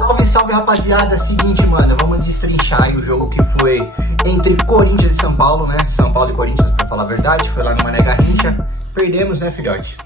Salve, salve, rapaziada. Seguinte, mano, vamos destrinchar aí o jogo que foi entre Corinthians e São Paulo, né? São Paulo e Corinthians, pra falar a verdade. Foi lá no Mané Garrincha. Perdemos, né, filhote?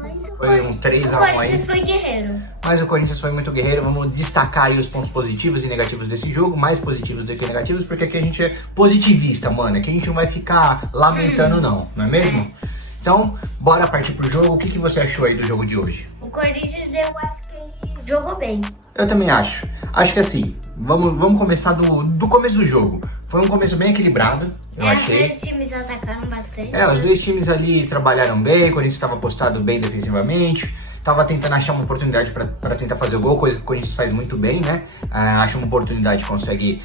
Mas Foi um 3x1 aí. O Corinthians foi guerreiro. Mas o Corinthians foi muito guerreiro. Vamos destacar aí os pontos positivos e negativos desse jogo. Mais positivos do que negativos, porque aqui a gente é positivista, mano. Aqui a gente não vai ficar lamentando, não é mesmo? Então, bora partir pro jogo. O que você achou aí do jogo de hoje? O Corinthians, eu acho que ele jogou bem. Eu também acho. Acho que assim, vamos começar do começo do jogo. Foi um começo bem equilibrado, eu achei. Os dois times atacaram bastante. Os dois times ali trabalharam bem, o Corinthians estava postado bem defensivamente, estava tentando achar uma oportunidade para tentar fazer o gol, coisa que o Corinthians faz muito bem, né? Acha uma oportunidade, consegue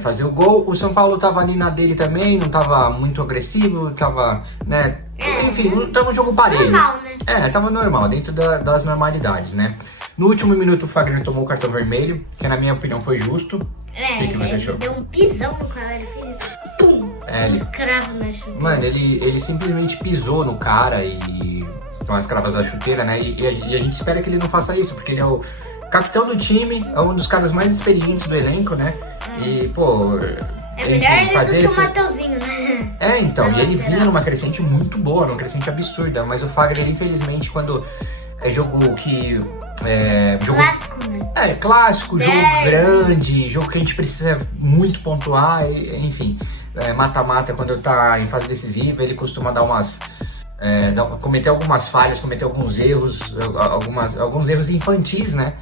fazer o gol. O São Paulo estava ali na dele também, não estava muito agressivo, estava, né? Enfim, estava um jogo parelho. Normal, né? Estava normal, dentro das normalidades, né? No último minuto o Fagner tomou o cartão vermelho, que na minha opinião foi justo. O que você achou? Deu um pisão no cara, ele fez pum, um escravo na chuteira. Mano, ele simplesmente pisou no cara e com as cravas da chuteira, né? E a gente espera que ele não faça isso, porque ele é o capitão do time, é um dos caras mais experientes do elenco, né? E, pô... É melhor ele do que o Mateuzinho, né? Então, e ele vinha numa crescente muito boa, numa crescente absurda, mas o Fagner, infelizmente, quando é jogo que... Clássico, né? Clássico, jogo grande, jogo que a gente precisa muito pontuar, enfim. Mata-mata, quando tá em fase decisiva, ele costuma dar umas... cometer algumas falhas, cometer alguns erros, alguns erros infantis, né?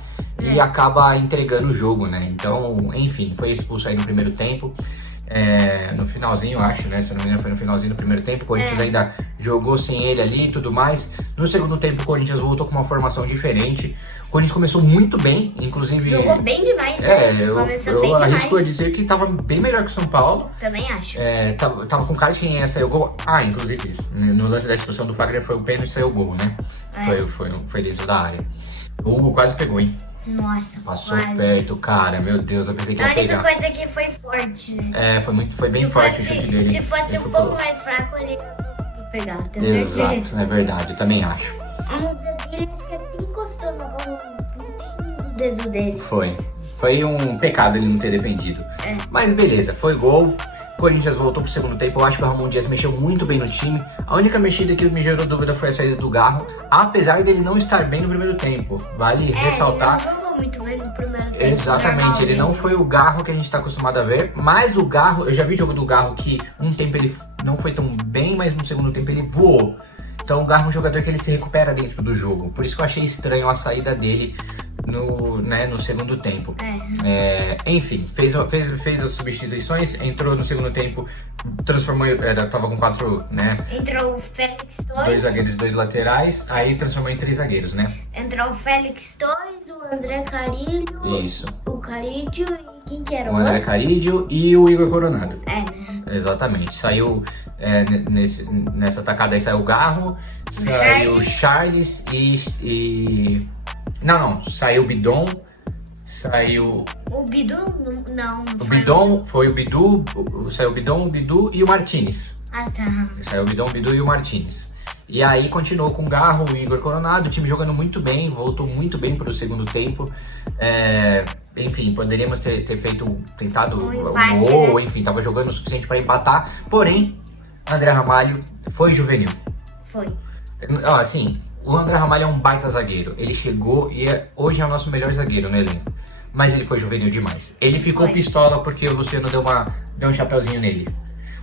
E acaba entregando o jogo, né? Então, enfim, foi expulso aí no primeiro tempo. No finalzinho, acho, né? Se não me engano, foi no finalzinho do primeiro tempo. O Corinthians ainda jogou sem ele ali e tudo mais. No segundo tempo, o Corinthians voltou com uma formação diferente. O Corinthians começou muito bem, inclusive... Jogou bem demais, né? Eu arrisco a dizer que tava bem melhor que o São Paulo. Também acho. Tava com cara de quem ia sair o gol. Inclusive, no lance da expulsão do Fagner foi o pênalti e saiu o gol, né? Foi dentro da área. O Hugo quase pegou, hein? Nossa, passou perto, cara, meu Deus, eu pensei que ia pegar. A única coisa que foi forte, né? Foi bem forte o chute dele. Se fosse um pouco mais fraco, ele ia conseguir pegar, tenho certeza. Exato, é verdade, eu também acho. A mãozinha dele acho que até encostou no pontinho do dedo dele. Foi um pecado ele não ter defendido. Mas beleza, foi gol. Corinthians voltou pro segundo tempo. Eu acho que o Ramon Dias mexeu muito bem no time. A única mexida que me gerou dúvida foi a saída do Garro, apesar dele não estar bem no primeiro tempo. Vale ressaltar. Ele não jogou muito bem no primeiro tempo. Exatamente, ele não foi o Garro que a gente tá acostumado a ver, mas o Garro, eu já vi jogo do Garro que um tempo ele não foi tão bem, mas no segundo tempo ele voou. Então o Garro é um jogador que ele se recupera dentro do jogo. Por isso que eu achei estranho a saída dele no segundo tempo. Enfim, fez as substituições, entrou no segundo tempo, transformou, tava com 4, né? Entrou o Félix Torres. 2 zagueiros e 2 laterais, aí transformou em 3 zagueiros, né? Entrou o Félix Torres, o André Carilho. Isso. O Carídio e quem que era o André Carídio e o Igor Coronado. Né? Exatamente, saiu nessa tacada aí, saiu o Garro, saiu o Charles e... Não, saiu o Bidon, saiu... O Bidu não o Bidon, foi o Bidu, saiu o Bidon, o Bidu e o Martínez. Tá. Saiu o Bidon, o Bidu e o Martínez. E aí continuou com o Garro, o Igor Coronado, o time jogando muito bem, voltou muito bem para o segundo tempo. Enfim, poderíamos ter tentado um gol, né? Enfim, tava jogando o suficiente para empatar. Porém, André Ramalho foi juvenil. Foi. Assim, o André Ramalho é um baita zagueiro. Ele chegou e hoje é o nosso melhor zagueiro no elenco. Mas ele foi juvenil demais. Ele ficou pistola porque o Luciano deu um chapeuzinho nele.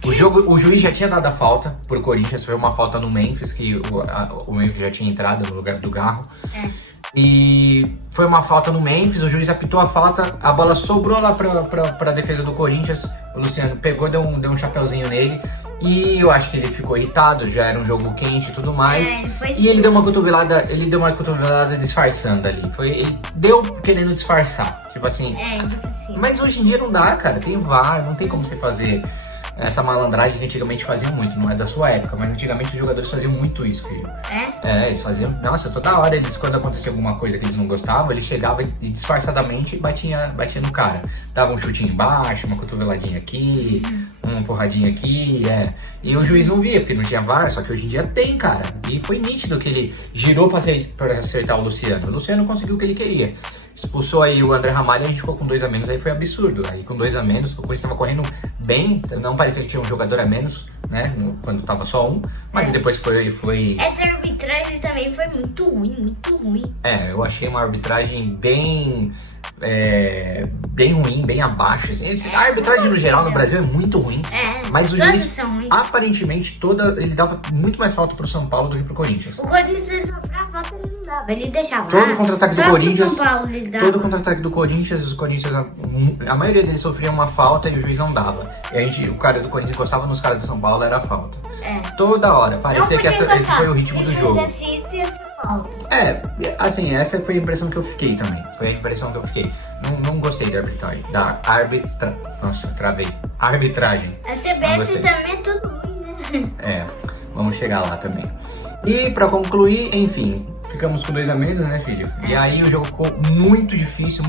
O juiz já tinha dado a falta pro Corinthians, foi uma falta no Memphis, que o Memphis já tinha entrado no lugar do Garro. E foi uma falta no Memphis, o juiz apitou a falta, a bola sobrou lá pra defesa do Corinthians. O Luciano pegou, deu um chapeuzinho nele. E eu acho que ele ficou irritado, já era um jogo quente e tudo mais. E ele deu uma cotovelada, disfarçando ali. Ele deu querendo disfarçar. Tipo assim. Mas hoje em dia não dá, cara. Tem VAR, não tem como você fazer essa malandragem que antigamente faziam muito. Não é da sua época, mas antigamente os jogadores faziam muito isso, filho. Eles faziam. Nossa, toda hora quando acontecia alguma coisa que eles não gostavam, eles chegavam e disfarçadamente batia no cara. Dava um chutinho embaixo, uma cotoveladinha aqui, uma porradinha aqui, E o juiz não via, porque não tinha VAR, só que hoje em dia tem, cara. E foi nítido que ele girou pra acertar o Luciano. O Luciano conseguiu o que ele queria. expulsou aí o André Ramalho, a gente ficou com 2 a menos, aí foi absurdo. Aí com 2 a menos, o Corinthians tava correndo bem, não parecia que tinha um jogador a menos, né, quando tava só um, mas depois foi... Essa arbitragem também foi muito ruim, muito ruim. Eu achei uma arbitragem bem ruim, bem abaixo. Assim. A arbitragem no geral no Brasil é muito ruim, mas o juiz, aparentemente, ele dava muito mais falta pro São Paulo do que pro Corinthians. O Corinthians, ele sofreu a falta, ele não dava, ele deixava. Todo contra-ataque do Corinthians, São Paulo, ele dava. todo contra-ataque do Corinthians, os Corinthians, a maioria deles sofria uma falta e o juiz não dava. E o cara do Corinthians encostava nos caras do São Paulo, era falta. Toda hora, parecia que esse foi o ritmo do jogo. Falta. Assim, essa foi a impressão que eu fiquei também. Foi a impressão que eu fiquei. Não gostei da arbitragem. Nossa, travei. Arbitragem. A CBF também é tudo ruim, né? Vamos chegar lá também. E pra concluir, enfim, ficamos com 2 a menos, né, filho? E aí o jogo ficou muito difícil,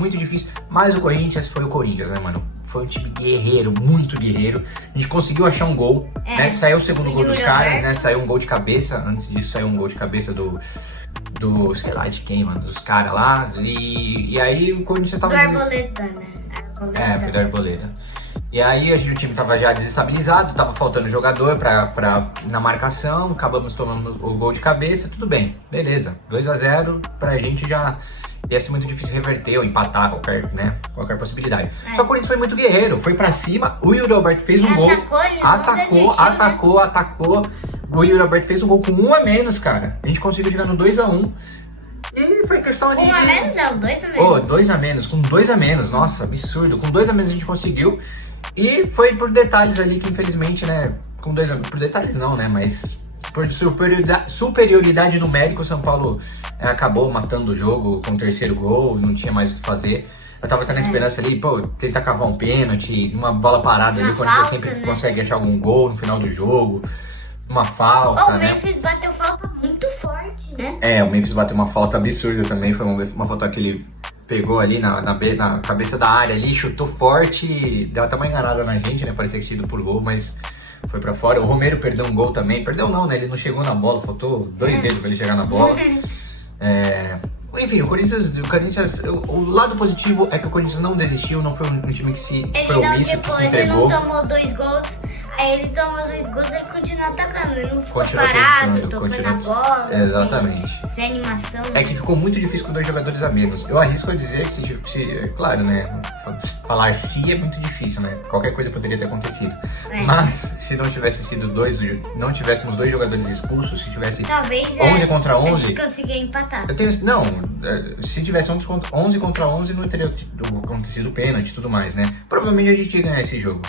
mas o Corinthians foi o Corinthians, né, mano? Foi um time guerreiro, muito guerreiro. A gente conseguiu achar um gol, né? Saiu o segundo gol dos caras, né? Saiu um gol de cabeça. Antes disso, saiu um gol de cabeça do sei lá de quem, mano, dos caras lá. E aí o Corinthians tava... Do Arboleda, né? Foi do Arboleda. E aí o time tava já desestabilizado, tava faltando jogador na marcação, acabamos tomando o gol de cabeça, tudo bem, beleza. 2 a 0 pra gente já ia ser muito difícil reverter ou empatar qualquer possibilidade. Só que o Corinthians foi muito guerreiro, foi pra cima, o Yuri Alberto fez um gol, atacou. O Yuri Alberto fez um gol com 1 a menos, cara. A gente conseguiu chegar no 2 a 1. E foi questão ali... 1 a menos é o 2 a menos. 2 a menos, com 2 a menos, nossa, absurdo. Com 2 a menos a gente conseguiu. E foi por detalhes ali que infelizmente, né, com 2 a menos, por detalhes não, né, mas por superioridade numérica o São Paulo acabou matando o jogo com o 3º gol, não tinha mais o que fazer. Eu tava até na esperança ali, tentar cavar um pênalti, uma bola parada ali, quando você sempre consegue achar algum gol no final do jogo. Uma falta, né? O Memphis bateu falta muito forte, né? O Memphis bateu uma falta absurda também. Foi uma falta que ele pegou ali na cabeça da área ali, chutou forte, deu até uma enganada na gente, né? Parecia que tinha ido por gol, mas foi pra fora. O Romero perdeu um gol também. Perdeu não, né? Ele não chegou na bola, faltou 2 dedos pra ele chegar na bola. Enfim, o Corinthians, o lado positivo é que o Corinthians não desistiu, não foi um time que foi omisso, que se entregou. Ele não tomou 2 gols, aí ele tomou 2 gols e ele continuou atacando, ele não ficou parado, tocando a bola. Exatamente. Sem animação. É que ficou muito difícil com 2 jogadores a menos. Eu arrisco a dizer que claro, né, falar se é muito difícil, né, qualquer coisa poderia ter acontecido. Mas, se não tivesse sido não tivéssemos 2 jogadores expulsos, se tivesse talvez 11 contra 11... a gente conseguia empatar. Se tivesse 11 contra 11, não teria acontecido pênalti e tudo mais, né? Provavelmente a gente ia ganhar esse jogo.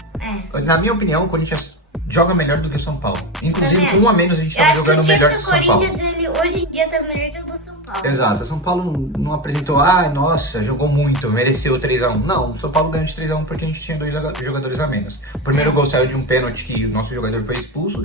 Na minha opinião, o Corinthians joga melhor do que o São Paulo. Inclusive, com 1 a menos, a gente tava jogando melhor que o São Paulo. O Corinthians, hoje em dia, tá melhor que o do São Paulo. Exato. O São Paulo não apresentou, nossa, jogou muito, mereceu 3 a 1. Não, o São Paulo ganhou de 3 a 1 porque a gente tinha 2 jogadores a menos. O primeiro gol saiu de um pênalti que o nosso jogador foi expulso.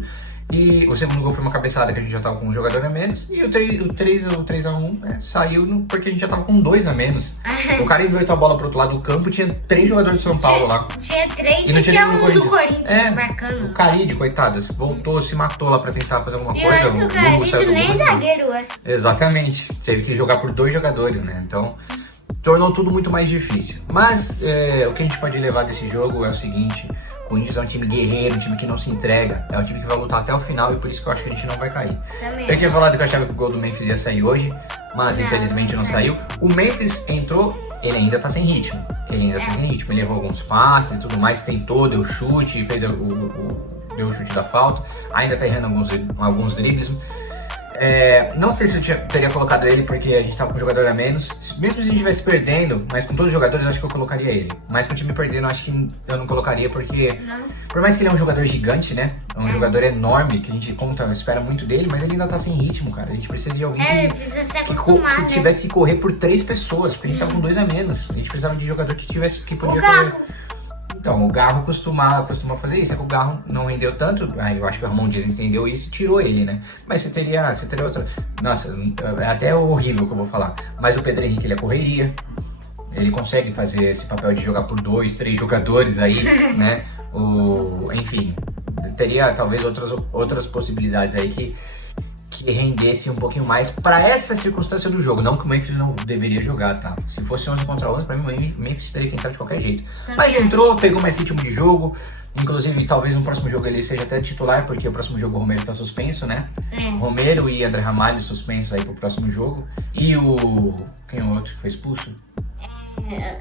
E o segundo gol foi uma cabeçada que a gente já tava com um jogador a menos. E o 3 a 1 saiu porque a gente já tava com 2 a menos. O cara invertou a bola pro outro lado do campo, tinha 3 jogadores de São Paulo lá. Tinha 3 e tinha um do Corinthians marcando. O Caride, coitado, voltou, se matou lá pra tentar fazer alguma coisa. E olha que o Caride nem zagueiro é. Exatamente. Teve que jogar por 2 jogadores, né? Então, tornou tudo muito mais difícil. Mas o que a gente pode levar desse jogo é o seguinte... O Corinthians é um time guerreiro, um time que não se entrega. É um time que vai lutar até o final e por isso que eu acho que a gente não vai cair. Eu tinha falado que eu achava que o gol do Memphis ia sair hoje, mas infelizmente não saiu. O Memphis entrou, ele ainda tá sem ritmo. Ele errou alguns passes e tudo mais, tentou, deu chute, deu o chute da falta. Ainda tá errando alguns dribles. Não sei se eu teria colocado ele porque a gente tava com um jogador a menos. Mesmo se a gente estivesse perdendo, mas com todos os jogadores, eu acho que eu colocaria ele. Mas com o time perdendo, eu acho que eu não colocaria porque... Por mais que ele é um jogador gigante, né? É um jogador enorme, que a gente espera muito dele, mas ele ainda tá sem ritmo, cara. A gente precisa de alguém que tivesse que correr por 3 pessoas, porque a gente tá com 2 a menos. A gente precisava de jogador que podia correr. Então, o Garro costuma fazer isso, é que o Garro não rendeu tanto, aí eu acho que o Ramon Dias entendeu isso e tirou ele, né? Mas você teria outra... Nossa, é até horrível o que eu vou falar, mas o Pedro Henrique, ele é correria, ele consegue fazer esse papel de jogar por 2, 3 jogadores aí, né? Enfim, teria talvez outras possibilidades aí que rendesse um pouquinho mais pra essa circunstância do jogo. Não que o Memphis não deveria jogar, tá? Se fosse 11 contra 11, pra mim o Memphis teria que entrar de qualquer jeito. Mas entrou, pegou mais ritmo de jogo. Inclusive, talvez no próximo jogo ele seja até titular, porque o próximo jogo o Romero tá suspenso, né? Romero e André Ramalho suspensos aí pro próximo jogo. E o... quem é o outro que foi expulso?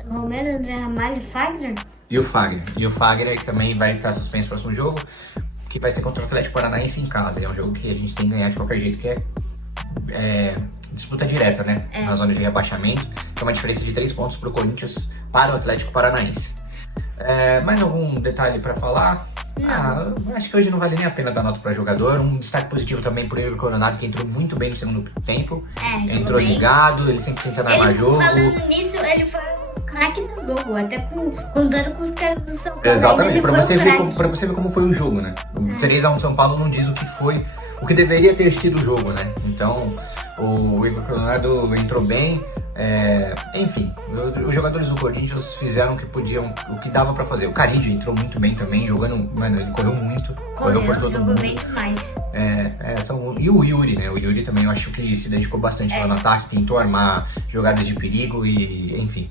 Romero, André Ramalho e Fagner? E o Fagner que também vai estar suspenso no próximo jogo, que vai ser contra o Atlético Paranaense em casa. É um jogo que a gente tem que ganhar de qualquer jeito, que é disputa direta, né? Na zona de rebaixamento. Tem uma diferença de 3 pontos pro Corinthians para o Atlético Paranaense. Mais algum detalhe para falar? Acho que hoje não vale nem a pena dar nota para jogador. Um destaque positivo também pro Igor Coronado, que entrou muito bem no segundo tempo. Entrou ligado, ele sempre tentando armar jogo. Falando nisso, ele foi craque do jogo, até contando com os caras do São Paulo. Exatamente, pra você ver como foi o jogo, né? O 3x1 São Paulo não diz o que foi, o que deveria ter sido o jogo, né? Então, o Igor Coronado entrou bem. Enfim, os jogadores do Corinthians fizeram o que podiam, o que dava pra fazer. O Caride entrou muito bem também, jogando, mano, ele correu muito, correu por todo mundo. Bem demais. E o Yuri, né? O Yuri também eu acho que se dedicou bastante lá no ataque, tentou armar jogadas de perigo e, enfim.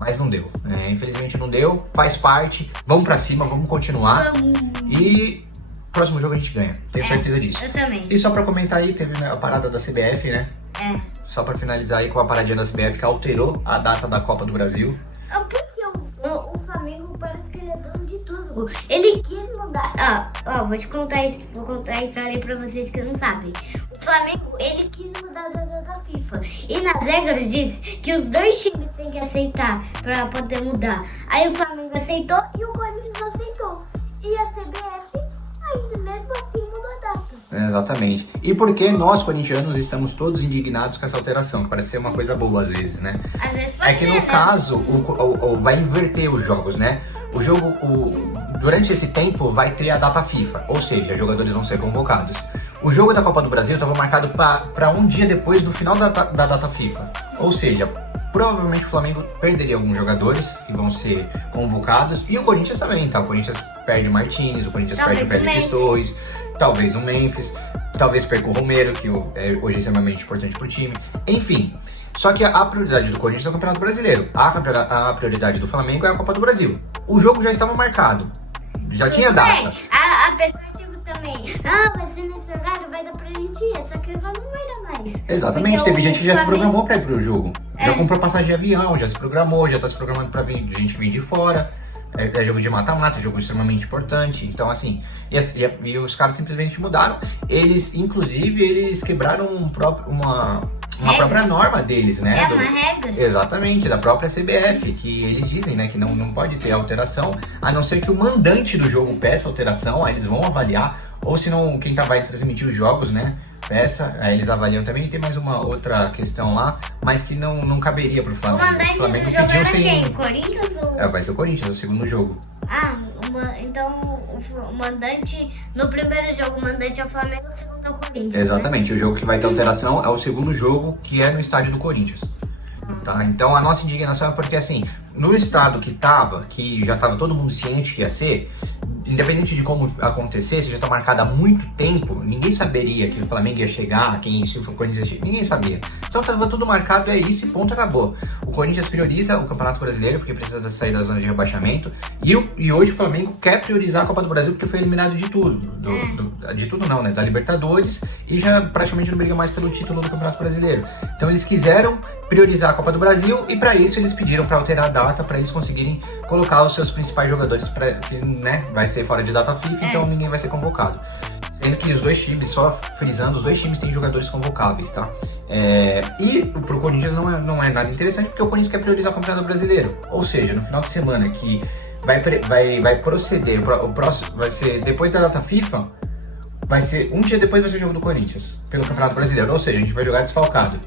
Mas não deu, infelizmente não deu, faz parte, vamos pra cima, vamos continuar. E próximo jogo a gente ganha, tenho certeza disso. Eu também. E só pra comentar aí, teve a parada da CBF, né? Só pra finalizar aí com a paradinha da CBF que alterou a data da Copa do Brasil. Porque o Flamengo parece que ele é dono de tudo. Ele quis mudar. Vou contar a história aí pra vocês que não sabem. O Flamengo, ele quis mudar a data da FIFA. E nas regras diz que os dois times têm que aceitar pra poder mudar. Aí o Flamengo aceitou e o Corinthians não aceitou. E a CBF ainda mesmo assim mudou a data. Exatamente. E porque nós, corintianos, estamos todos indignados com essa alteração, que parece ser uma coisa boa às vezes, né? Às vezes pode que ser, no caso, vai inverter os jogos, né? O jogo, durante esse tempo, vai ter a data FIFA, ou seja, jogadores vão ser convocados. O jogo da Copa do Brasil estava marcado para um dia depois do final da data FIFA, ou seja, provavelmente o Flamengo perderia alguns jogadores que vão ser convocados, e o Corinthians também, tá? O Corinthians perde o Martínez, o Corinthians perde o Félix Torres, talvez o Memphis, talvez perca o Romero, que hoje é extremamente importante pro time, enfim. Só que a prioridade do Corinthians é o Campeonato Brasileiro, a prioridade do Flamengo é a Copa do Brasil. O jogo já estava marcado, já tinha data. A pessoa também, vai ser nesse horário, vai dar pra gente ir, só que agora não vai dar mais. Exatamente, porque teve gente que já se programou pra ir pro jogo. Já comprou passagem de avião, já se programou, já tá se programando pra vir gente que vem de fora. É jogo de mata-mata, jogo extremamente importante. Então, assim, e os caras simplesmente mudaram. Inclusive, eles quebraram uma própria norma deles, né? Uma regra. Exatamente, da própria CBF, que eles dizem, né, que não pode ter alteração, a não ser que o mandante do jogo peça alteração, aí eles vão avaliar, ou se não, quem vai transmitir os jogos, né, peça, aí eles avaliam também. Tem mais uma outra questão lá, mas que não caberia pro Flamengo. O mandante do jogo era quem? Corinthians ou... vai ser o Corinthians, o segundo jogo. Então o mandante, no primeiro jogo o mandante é o Flamengo, o segundo é o Corinthians. Exatamente, né? O jogo que vai ter alteração é o segundo jogo, que é no estádio do Corinthians. Tá? Então a nossa indignação é porque, assim, no estado que já tava todo mundo ciente que ia ser, independente de como acontecesse, já tá marcado há muito tempo, ninguém saberia que o Flamengo ia chegar, se o Corinthians ia chegar, ninguém sabia. Então tava tudo marcado, é isso e ponto, acabou. O Corinthians prioriza o Campeonato Brasileiro, porque precisa sair da zona de rebaixamento, e hoje o Flamengo quer priorizar a Copa do Brasil, porque foi eliminado de tudo. De tudo não, né? Da Libertadores, e já praticamente não briga mais pelo título do Campeonato Brasileiro. Então eles quiseram priorizar a Copa do Brasil, e para isso eles pediram para alterar a data, para eles conseguirem colocar os seus principais jogadores, né, vai ser fora de data FIFA, então ninguém vai ser convocado. Sendo que os dois times, só frisando, os dois times têm jogadores convocáveis, tá? E pro Corinthians não é nada interessante, porque o Corinthians quer priorizar o Campeonato Brasileiro. Ou seja, no final de semana que vai proceder, o próximo vai ser depois da data FIFA, vai ser um dia depois vai ser o jogo do Corinthians, pelo Campeonato Brasileiro. Ou seja, a gente vai jogar desfalcado.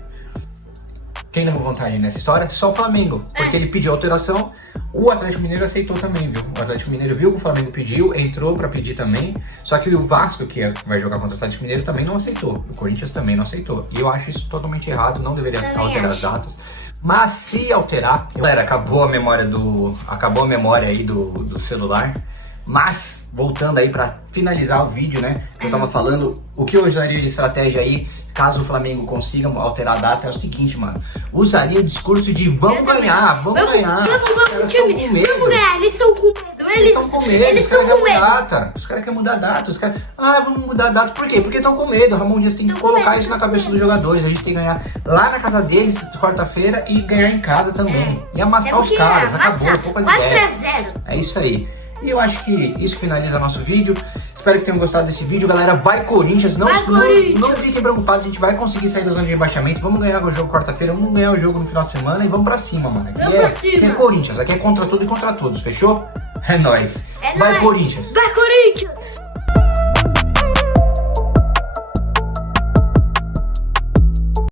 Quem levou vantagem nessa história? Só o Flamengo, porque ele pediu alteração, o Atlético Mineiro aceitou também, viu? O Atlético Mineiro viu que o Flamengo pediu, entrou pra pedir também, só que o Vasco, que vai jogar contra o Atlético Mineiro, também não aceitou, o Corinthians também não aceitou, e eu acho isso totalmente errado, não deveria alterar as datas, mas se alterar, galera, acabou a memória aí do celular, Mas, voltando aí pra finalizar o vídeo, né? Que eu tava falando, o que eu usaria de estratégia aí, caso o Flamengo consiga alterar a data, é o seguinte, mano. Usaria o discurso de vamos ganhar, vamos ganhar. Vamos, time, vamos ganhar. Eles estão com medo. Eles estão com medo. Eles estão com medo. Os caras querem mudar a data. Os caras, vamos mudar a data. Por quê? Porque estão com medo. O Ramon Dias tem que colocar isso na cabeça dos jogadores. A gente tem que ganhar lá na casa deles, quarta-feira, e ganhar em casa também. E amassar os caras. Acabou, poucas ideias. 4-0. É isso aí. E eu acho que isso finaliza nosso vídeo. Espero que tenham gostado desse vídeo, galera. Vai Corinthians, não fiquem preocupados, a gente vai conseguir sair da zona de rebaixamento. Vamos ganhar o jogo quarta-feira, vamos ganhar o jogo no final de semana e vamos pra cima, mano. Aqui é Corinthians, aqui é contra tudo e contra todos, fechou? É nóis. Vai Corinthians. Vai Corinthians.